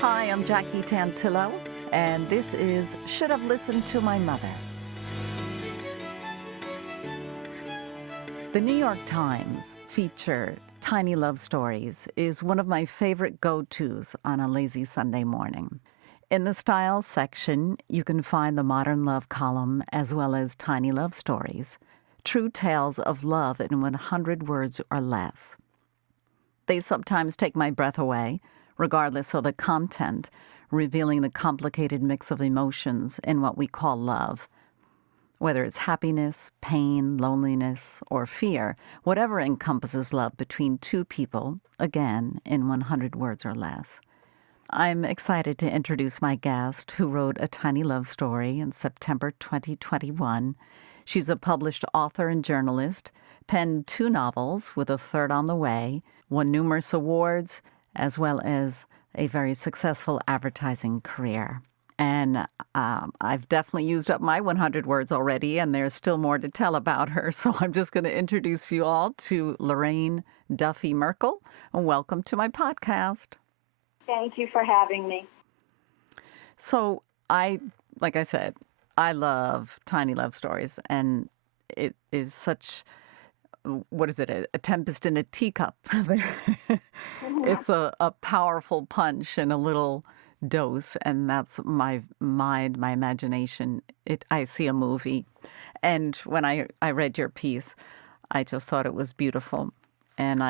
Hi, I'm Jackie Tantillo, and this is Should Have Listened to My Mother. The New York Times feature Tiny Love Stories is one of my favorite go-tos on a lazy Sunday morning. In the Style section, you can find the Modern Love column as well as Tiny Love Stories, true tales of love in 100 words or less. They sometimes take my breath away, regardless of the content, revealing the complicated mix of emotions in what we call love. Whether it's happiness, pain, loneliness, or fear, whatever encompasses love between two people, again, in 100 words or less. I'm excited to introduce my guest who wrote A Tiny Love Story in September 2021. She's a published author and journalist, penned 2 novels with a third on the way, won numerous awards, as well as a very successful advertising career. And I've definitely used up my 100 words already, and there's still more to tell about her. So I'm just going to introduce you all to Lorraine Duffy Merkl, and welcome to my podcast. Thank you for having me. So like I said, I love Tiny Love Stories, and it is such... what is it, a tempest in a teacup. It's a powerful punch in a little dose, and that's my mind, my imagination. I see a movie. And when I read your piece, I just thought it was beautiful. And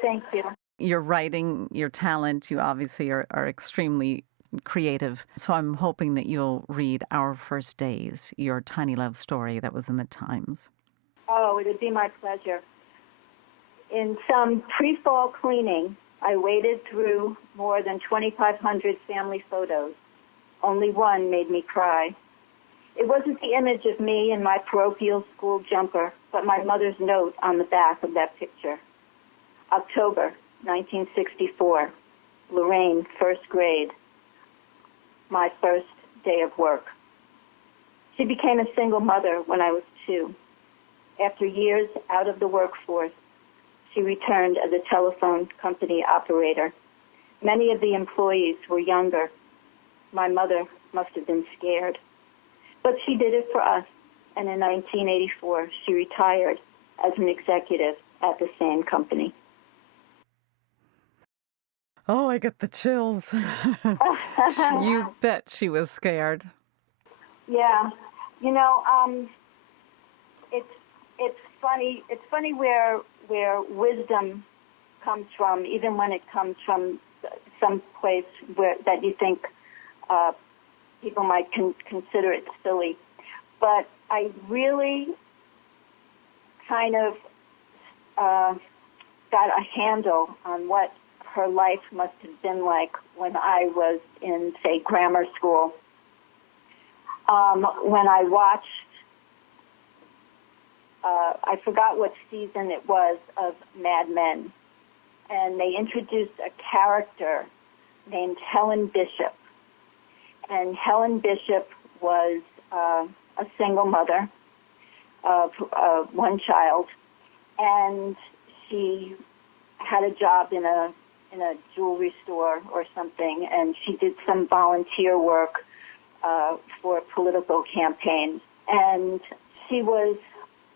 thank you. Your writing, your talent, you obviously are extremely creative. So I'm hoping that you'll read Our First Days, your Tiny Love story that was in the Times. Oh, it would be my pleasure. In some pre-fall cleaning, I waded through more than 2,500 family photos. Only one made me cry. It wasn't the image of me in my parochial school jumper, but my mother's note on the back of that picture. October 1964, Lorraine, first grade, my first day of work. She became a single mother when I was 2. After years out of the workforce, she returned as a telephone company operator. Many of the employees were younger. My mother must have been scared. But she did it for us, and in 1984, she retired as an executive at the same company. Oh, I get the chills. You bet she was scared. Yeah. You know, it's funny. It's funny where wisdom comes from, even when it comes from some place that you think people might consider it silly. But I really kind of got a handle on what her life must have been like when I was in, say, grammar school. When I watched, I forgot what season it was of Mad Men, and they introduced a character named Helen Bishop. And Helen Bishop was a single mother of one child, and she had a job in a jewelry store or something, and she did some volunteer work for political campaigns. And she was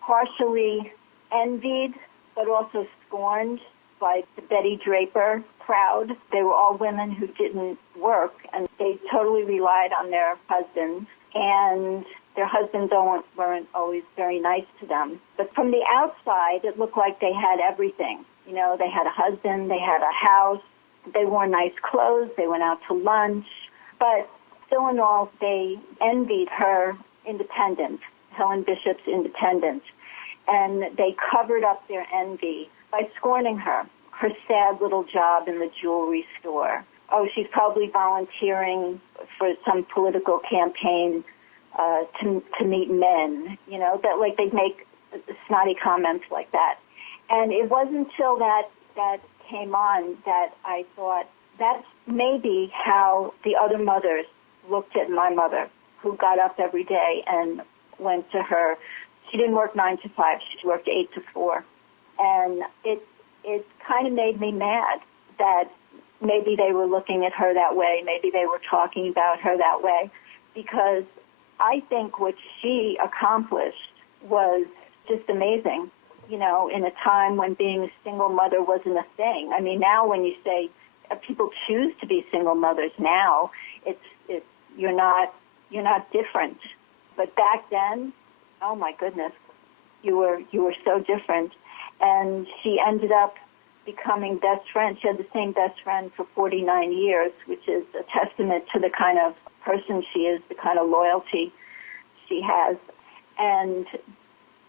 partially envied, but also scorned by the Betty Draper crowd. They were all women who didn't work, and they totally relied on their husbands, and their husbands weren't always very nice to them. But from the outside, it looked like they had everything. You know, they had a husband, they had a house, they wore nice clothes, they went out to lunch, but still in all, they envied her independence, Helen Bishop's independence, and they covered up their envy by scorning her sad little job in the jewelry store. Oh, she's probably volunteering for some political campaign to meet men, you know, that like they'd make snotty comments like that. And it wasn't until that came on that I thought that's maybe how the other mothers looked at my mother, who got up every day and went to her. She didn't work 9 to 5. She worked 8 to 4. And it kind of made me mad that maybe they were looking at her that way. Maybe they were talking about her that way, because I think what she accomplished was just amazing, you know, in a time when being a single mother wasn't a thing. I mean, now when you say people choose to be single mothers now, it's you're not different. But back then, oh my goodness, you were so different. And she ended up becoming best friends. She had the same best friend for 49 years, which is a testament to the kind of person she is, the kind of loyalty she has. And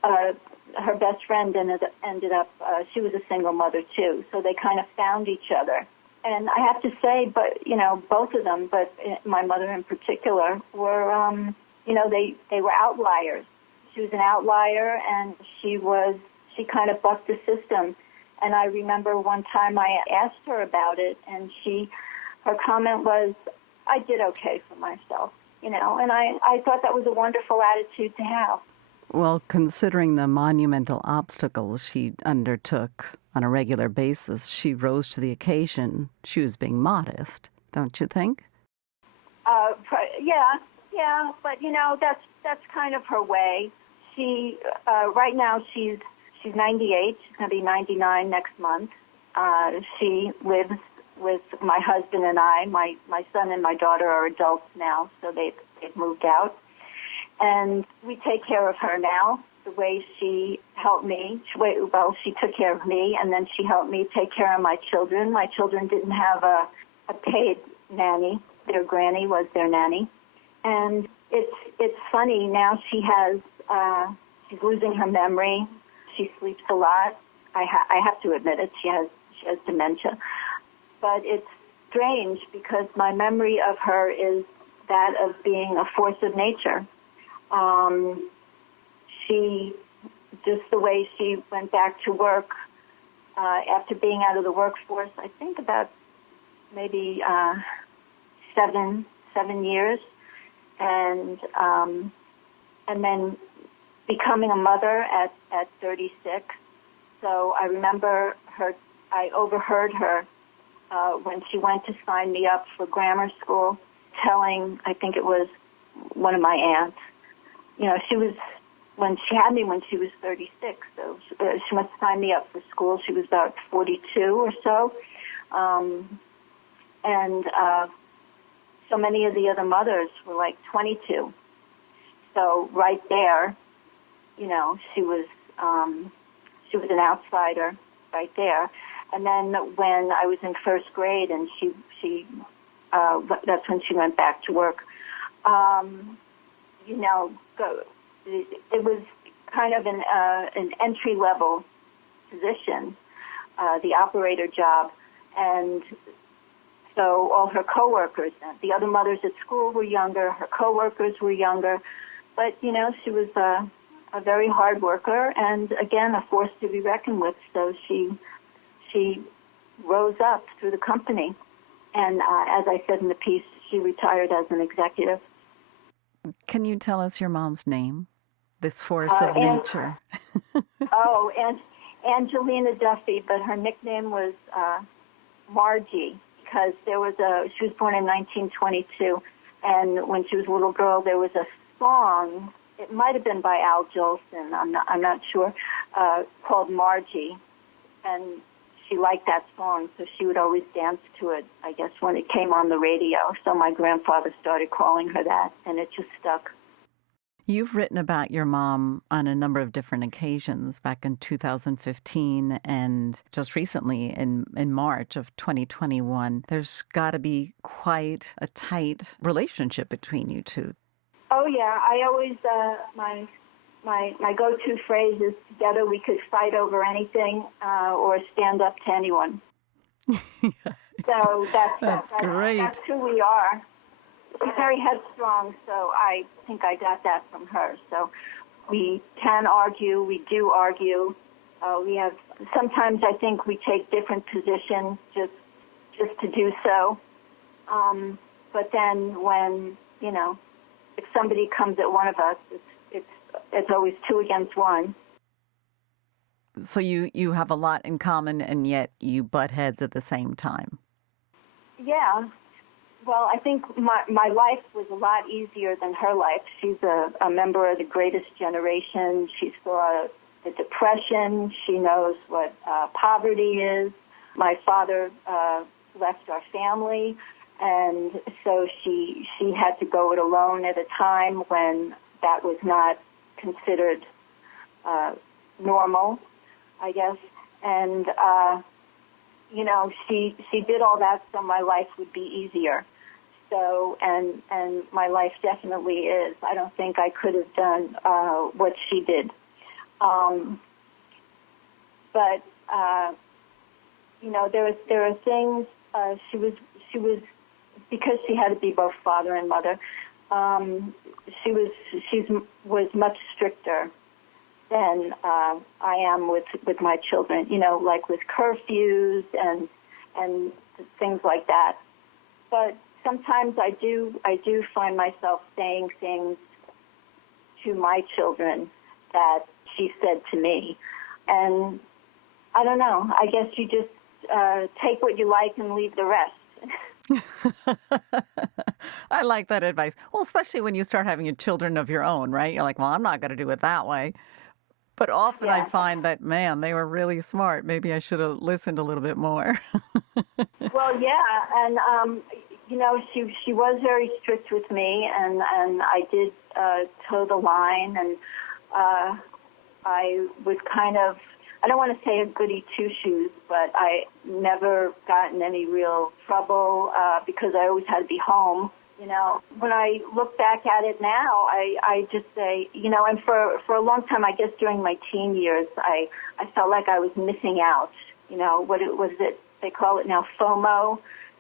her best friend ended up, she was a single mother too, so they kind of found each other. And I have to say, but you know, both of them, but my mother in particular, were, you know, they were outliers. She was an outlier, and she kind of bucked the system. And I remember one time I asked her about it, and her comment was, I did okay for myself, you know, and I thought that was a wonderful attitude to have. Well, considering the monumental obstacles she undertook on a regular basis, she rose to the occasion. She was being modest, don't you think? Yeah, but you know, that's kind of her way. She right now she's 98. She's going to be 99 next month. She lives with my husband and I. My son and my daughter are adults now, so they've moved out. And we take care of her now the way she helped me. She took care of me, and then she helped me take care of my children. My children didn't have a paid nanny. Their granny was their nanny. And it's funny, now she's losing her memory. She sleeps a lot. I have to admit it. She has dementia. But it's strange because my memory of her is that of being a force of nature. She, just the way she went back to work after being out of the workforce, I think about maybe 7 years, and then becoming a mother at 36. So I remember I overheard her when she went to sign me up for grammar school, telling, I think it was one of my aunts, you know, when she had me when she was 36, so she must have signed me up for school. She was about 42 or so. And so many of the other mothers were like 22. So right there, you know, she was an outsider right there. And then when I was in first grade, and that's when she went back to work. You know, it was kind of an entry-level position, the operator job, and so all her coworkers, the other mothers at school were younger, her coworkers were younger, but you know, she was a very hard worker, and again, a force to be reckoned with. So she rose up through the company, and as I said in the piece, she retired as an executive. Can you tell us your mom's name? This force of nature. And Angelina Duffy, but her nickname was Margie, because she was born in 1922, and when she was a little girl, there was a song, it might have been by Al Jolson, I'm not sure, called Margie, and she liked that song, so she would always dance to it, I guess, when it came on the radio. So my grandfather started calling her that, and it just stuck. You've written about your mom on a number of different occasions, back in 2015 and just recently in March of 2021. There's got to be quite a tight relationship between you two. Oh, yeah. I always, my go-to phrase is, together we could fight over anything or stand up to anyone. So that's great. That's who we are. She's very headstrong, so I think I got that from her. So we can argue, we do argue. Sometimes I think we take different positions just to do so. But then when, you know, if somebody comes at one of us, it's always 2 against 1. So you have a lot in common, and yet you butt heads at the same time. Yeah. Well, I think my life was a lot easier than her life. She's a member of the greatest generation. She saw the Depression. She knows what poverty is. My father left our family, and so she had to go it alone at a time when that was not considered normal, I guess. And she did all that so my life would be easier. So, and my life definitely is. I don't think I could have done what she did. But there are things. She was because she had to be both father and mother. She was much stricter than I am with my children. Like with curfews and things like that. But sometimes I do find myself saying things to my children that she said to me, and I don't know. I guess you just take what you like and leave the rest. I like that advice. Well, especially when you start having your children of your own, right? You're like, well, I'm not going to do it that way. But often I find that, man, they were really smart. Maybe I should have listened a little bit more. Well, yeah, and she was very strict with me, and I did toe the line, and I was kind of, I don't want to say a goody two-shoes, but I never got in any real trouble because I always had to be home. When I look back at it now, I just say, and for a long time, I guess during my teen years, I felt like I was missing out. What it was that they call it now, FOMO.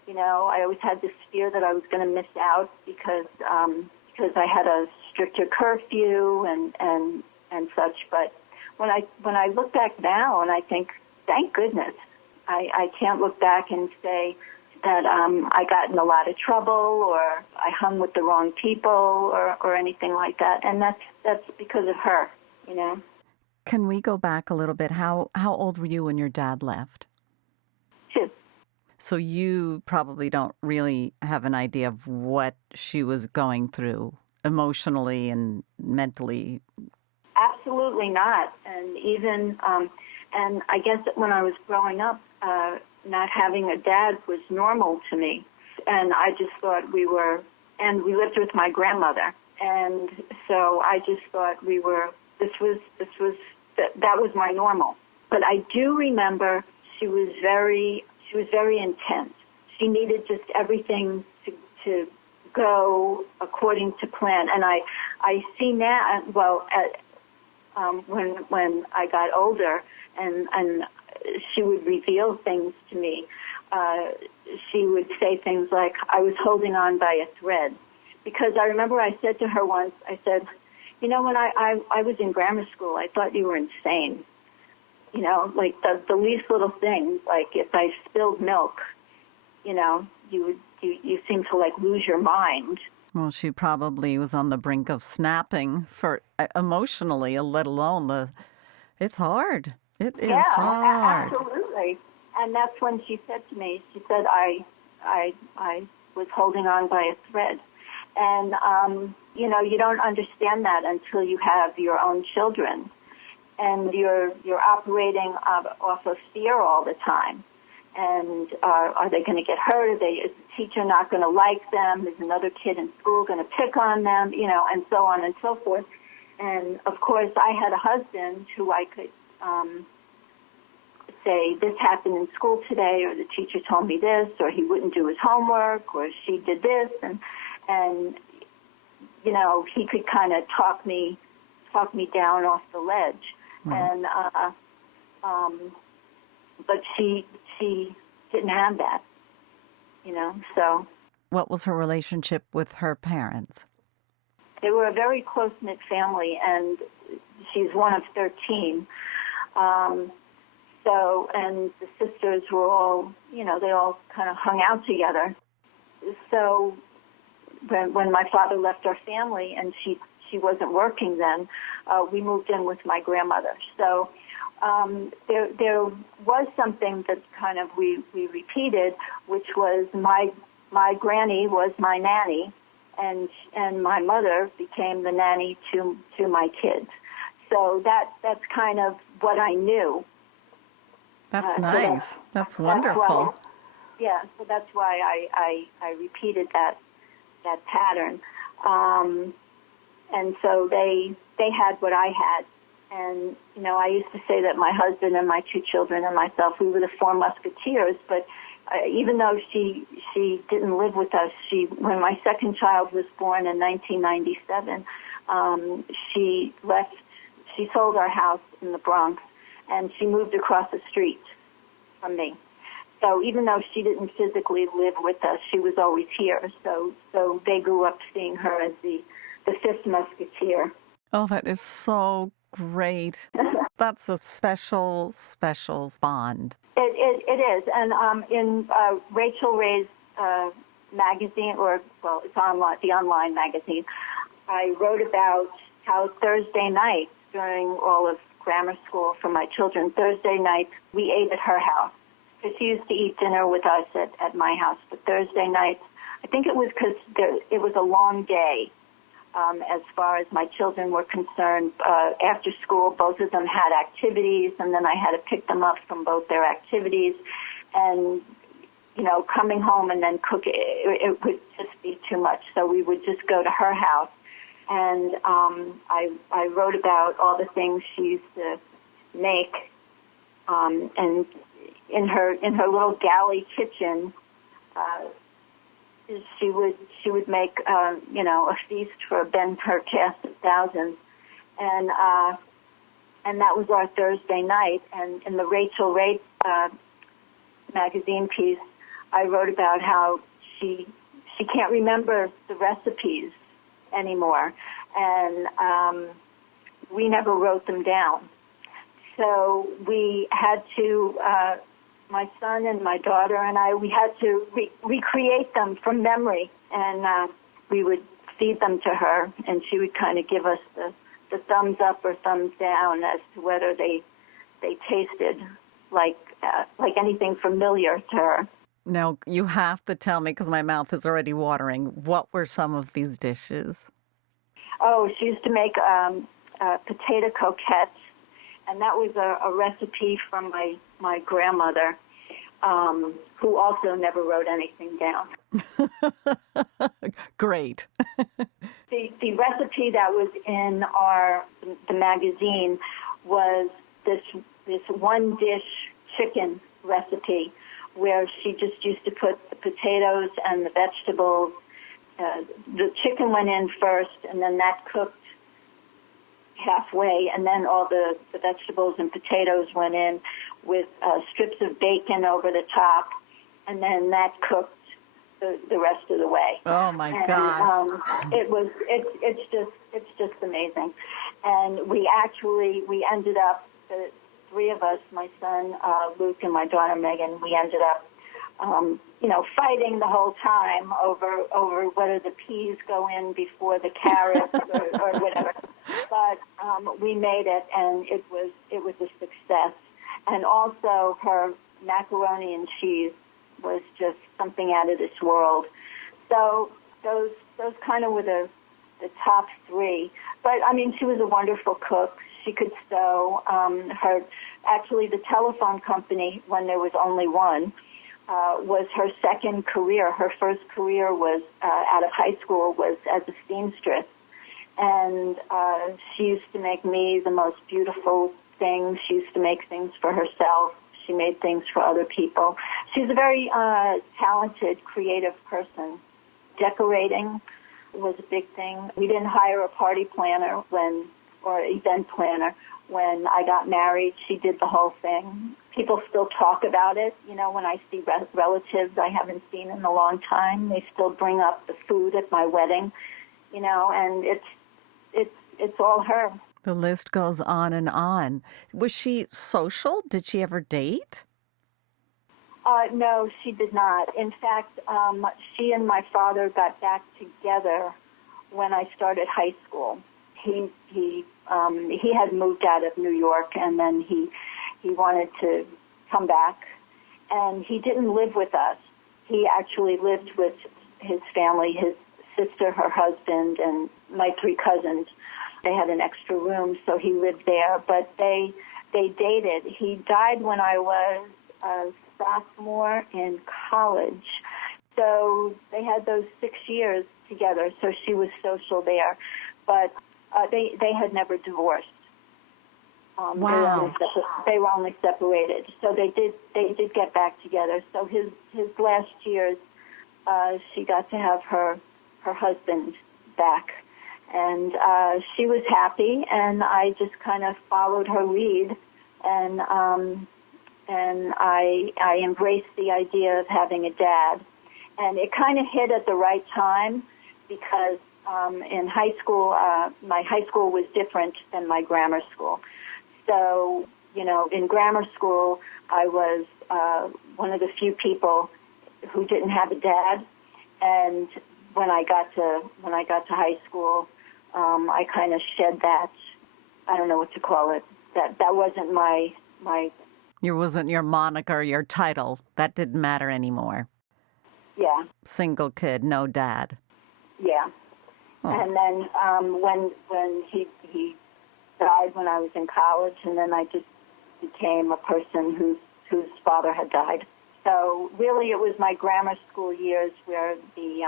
I always had this fear that I was going to miss out because I had a stricter curfew and such. But when I look back now, and I think, thank goodness, I can't look back and say that I got in a lot of trouble or I hung with the wrong people or anything like that. And that's because of her, Can we go back a little bit? How old were you when your dad left? 2. So you probably don't really have an idea of what she was going through emotionally and mentally. Absolutely not. And even, and I guess that when I was growing up, not having a dad was normal to me. And I just thought and we lived with my grandmother. And so I just thought that was my normal. But I do remember she was very intense. She needed just everything to go according to plan. And I see now, when I got older and she would reveal things to me, she would say things like, I was holding on by a thread. Because I remember I said to her once, I said, when I was in grammar school, I thought you were insane. Like the least little things, like if I spilled milk, you seem to like lose your mind. Well, she probably was on the brink of snapping for emotionally, let alone it's hard. It is hard. Absolutely. And that's when she said to me, she said, I was holding on by a thread. And, you don't understand that until you have your own children. And you're operating off of fear all the time. And are they going to get hurt? Is the teacher not going to like them? Is another kid in school going to pick on them? And so on and so forth. And, of course, I had a husband who I could say, this happened in school today, or the teacher told me this, or he wouldn't do his homework, or she did this. And he could kind of talk me down off the ledge. Mm-hmm. And but she didn't have that, so. What was her relationship with her parents? They were a very close-knit family, and she's one of 13. And the sisters were all, they all kind of hung out together. So when my father left our family and she wasn't working then, we moved in with my grandmother. So there was something that kind of we repeated, which was my granny was my nanny, and my mother became the nanny to my kids. So that's kind of what I knew. That's nice. That's wonderful. So that's why I repeated that pattern. And so they had what I had. And, I used to say that my husband and my two children and myself, we were the four musketeers. But even though she didn't live with us, when my second child was born in 1997, she sold our house in the Bronx, and she moved across the street from me. So even though she didn't physically live with us, she was always here. So they grew up seeing her as the fifth musketeer. Oh, that is so great. That's a special, special bond. It is. And in Rachel Ray's magazine, it's online, the online magazine, I wrote about how Thursday nights during all of grammar school for my children, Thursday nights, we ate at her house. Because she used to eat dinner with us at my house. But Thursday nights, I think it was because it was a long day as far as my children were concerned. After school, both of them had activities, and then I had to pick them up from both their activities. And, coming home and then cooking, it would just be too much. So we would just go to her house. And I wrote about all the things she used to make, and in her little galley kitchen, she would make a feast for her cast of thousands, and that was our Thursday night. And in the Rachel Ray magazine piece, I wrote about how she can't remember the recipes anymore, and we never wrote them down. So we had to, my son and my daughter and I, we had to recreate them from memory, and we would feed them to her, and she would kind of give us the thumbs up or thumbs down as to whether they tasted like anything familiar to her. Now, you have to tell me, because my mouth is already watering, what were some of these dishes? Oh, she used to make potato croquettes, and that was a recipe from my grandmother, who also never wrote anything down. Great. The recipe that was in the magazine was this one dish chicken recipe, where she just used to put the potatoes and the vegetables. The chicken went in first, and then that cooked halfway, and then all the vegetables and potatoes went in with strips of bacon over the top, and then that cooked the rest of the way. Oh my gosh! It's just amazing. And we ended up, the three of us, my son Luke and my daughter Megan, we ended up fighting the whole time over whether the peas go in before the carrots or whatever. But we made it, and it was a success. And also her macaroni and cheese was just something out of this world. So those kind of were the top three. But I mean, she was a wonderful cook. She could sew. The telephone company, when there was only one, was her second career. Her first career was out of high school was as a seamstress, and she used to make me the most beautiful things. She used to make things for herself. She made things for other people. She's a very talented, creative person. Decorating was a big thing. We didn't hire a party planner or event planner. When I got married, she did the whole thing. People still talk about it. When I see relatives I haven't seen in a long time, they still bring up the food at my wedding, and it's all her. The list goes on and on. Was she social? Did she ever date? No, she did not. In fact, she and my father got back together when I started high school. He had moved out of New York, and then he he wanted to come back, and he didn't live with us. He actually lived with his family, his sister, her husband, and my 3 cousins. They had an extra room, so he lived there, but they dated. He died when I was a sophomore in college. So they had those 6 years together, so she was social there. But they had never divorced. Wow. They were only separated. So they did get back together. So his last years, she got to have her husband back. And she was happy, and I just kind of followed her lead, and I embraced the idea of having a dad. And it kind of hit at the right time because in high school, my high school was different than my grammar school. So, in grammar school, I was one of the few people who didn't have a dad. And when I got to high school, I kind of shed that. I don't know what to call it. That wasn't my. It wasn't your moniker, your title. That didn't matter anymore. Yeah. Single kid, no dad. Yeah. Oh. And then when he died when I was in college, and then I just became a person whose father had died. So really, it was my grammar school years where the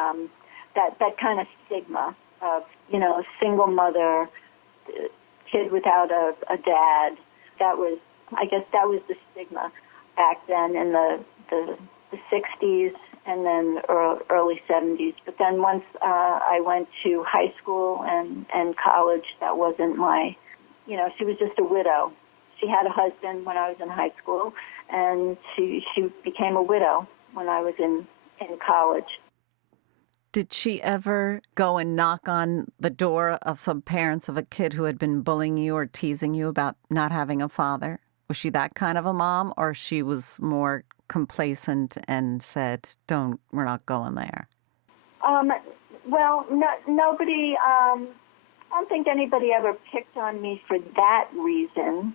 that kind of stigma of a single mother, kid without a dad. I guess that was the stigma back then in the 60s and then early 70s. But then once I went to high school and college, that wasn't my, she was just a widow. She had a husband when I was in high school, and she became a widow when I was in college. Did she ever go and knock on the door of some parents of a kid who had been bullying you or teasing you about not having a father? Was she that kind of a mom, or she was more complacent and said, we're not going there? Well, nobody, I don't think anybody ever picked on me for that reason.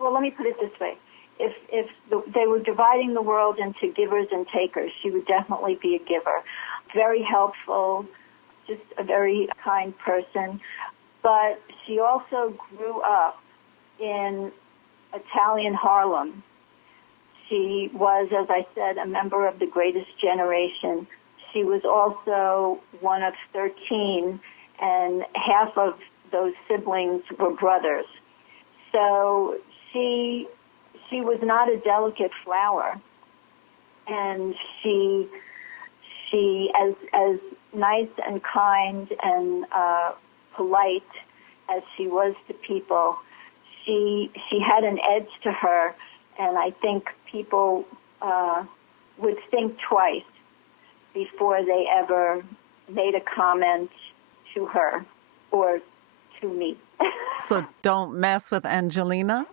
Well, let me put it this way. If they were dividing the world into givers and takers, she would definitely be a giver. Very helpful, just a very kind person. But she also grew up in Italian Harlem. She was, as I said, a member of the greatest generation. She was also one of 13, and half of those siblings were brothers. So she was not a delicate flower, and she as nice and kind and polite as she was to people, she had an edge to her, and I think people would think twice before they ever made a comment to her or to me. So don't mess with Angelina?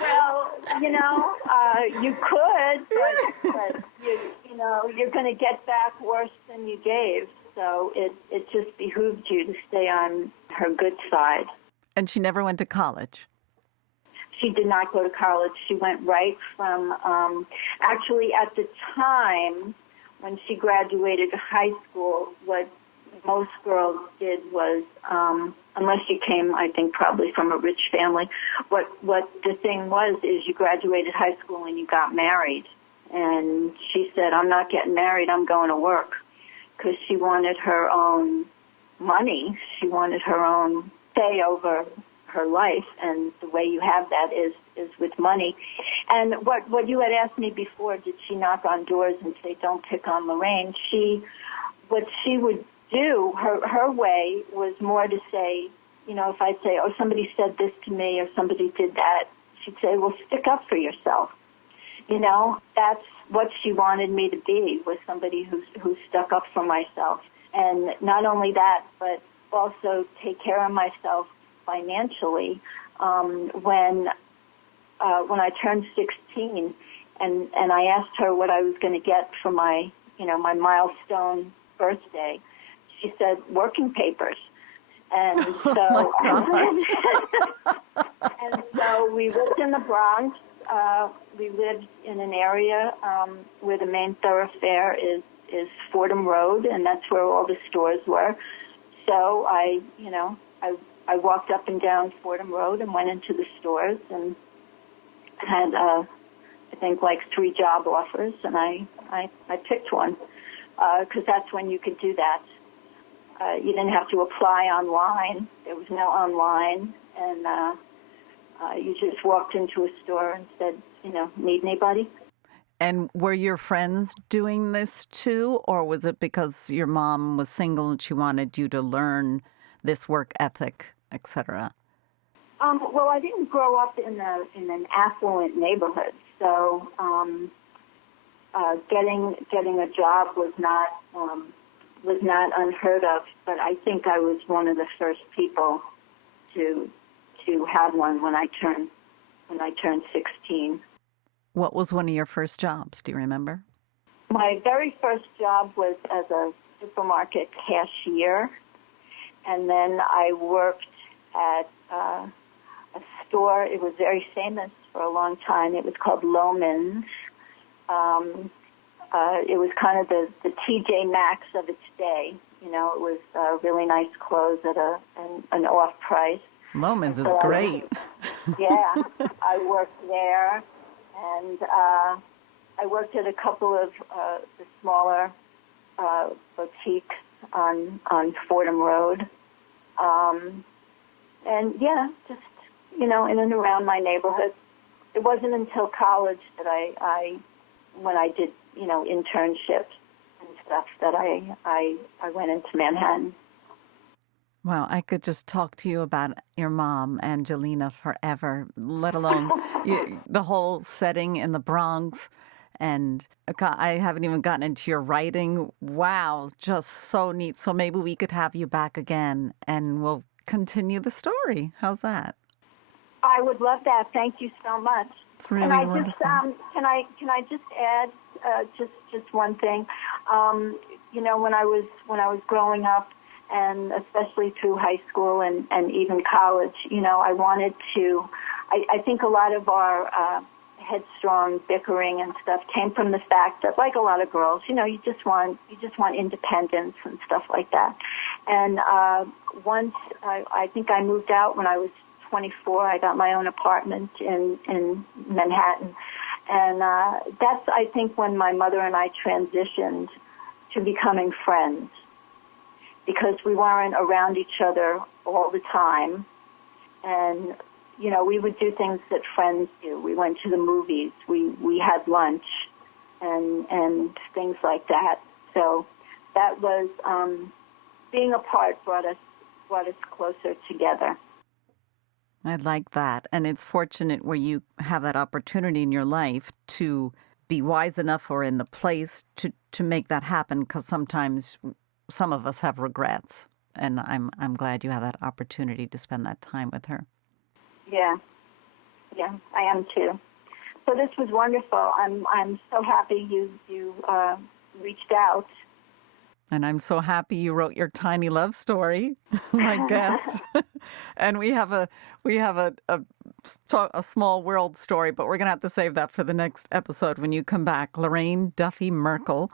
Well, you could, but you're going to get back worse than you gave. So it just behooved you to stay on her good side. And she never went to college? She did not go to college. She went right from, actually at the time when she graduated high school, what most girls did was, unless you came, I think, probably from a rich family, what the thing was is you graduated high school and you got married. And she said, I'm not getting married, I'm going to work, because she wanted her own money. She wanted her own say over her life, and the way you have that is with money. And what you had asked me before, did she knock on doors and say, don't pick on Lorraine? What she would do, her way was more to say, if I'd say, oh, somebody said this to me or somebody did that, she'd say, well, stick up for yourself. That's what she wanted me to be, was somebody who stuck up for myself. And not only that, but also take care of myself financially. When I turned 16, and I asked her what I was going to get for my milestone birthday, she said, working papers. And so, and so we lived in the Bronx. We lived in an area where the main thoroughfare is Fordham Road, and that's where all the stores were. So I walked up and down Fordham Road and went into the stores and had, I think, like 3 job offers, and I picked one because that's when you could do that. You didn't have to apply online. There was no online, and you just walked into a store and said, need anybody? And were your friends doing this too, or was it because your mom was single and she wanted you to learn this work ethic, etc.? Well, I didn't grow up in an affluent neighborhood, so getting a job was not unheard of. But I think I was one of the first people to have one when I turned 16. What was one of your first jobs? Do you remember? My very first job was as a supermarket cashier, and then I worked at a store. It was very famous for a long time. It was called Loman's. It was kind of the TJ Maxx of its day. It was really nice clothes at an off price. Loman's is great. Yeah, I worked there, and I worked at a couple of the smaller boutiques on Fordham Road. And yeah, just, in and around my neighborhood. It wasn't until college that when I did, internships and stuff, that I went into Manhattan. Wow, I could just talk to you about your mom, Angelina, forever, let alone the whole setting in the Bronx. And I haven't even gotten into your writing. Wow, just so neat. So maybe we could have you back again and we'll continue the story. How's that? I would love that. Thank you so much. It's really wonderful. Can I just add just one thing? When I was growing up, and especially through high school and even college, I wanted to. I think a lot of our headstrong bickering and stuff came from the fact that, like a lot of girls, you just want independence and stuff like that. And once I think I moved out when I was 24. I got my own apartment in Manhattan, and that's, I think, when my mother and I transitioned to becoming friends, because we weren't around each other all the time. And, we would do things that friends do. We went to the movies. We had lunch and things like that. So that was, being apart brought us closer together. I like that. And it's fortunate where you have that opportunity in your life to be wise enough or in the place to make that happen, because sometimes some of us have regrets. And I'm glad you have that opportunity to spend that time with her. Yeah, I am too. So this was wonderful. I'm so happy you reached out. And I'm so happy you wrote your tiny love story, my guest. And we have a small world story, but we're going to have to save that for the next episode when you come back. Lorraine Duffy Merkl.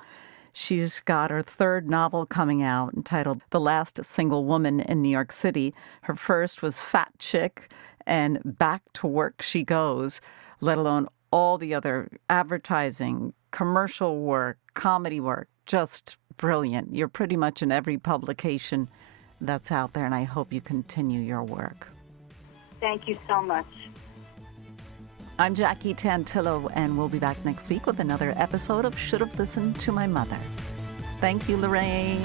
She's got her 3rd novel coming out entitled The Last Single Woman in New York City. Her first was Fat Chick, and back to work she goes, let alone all the other advertising, commercial work, comedy work, just brilliant. You're pretty much in every publication that's out there, and I hope you continue your work. Thank you so much. I'm Jackie Tantillo, and we'll be back next week with another episode of Should Have Listened to My Mother. Thank you, Lorraine.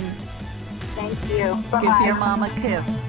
Thank you. Bye-bye. Give your mom a kiss.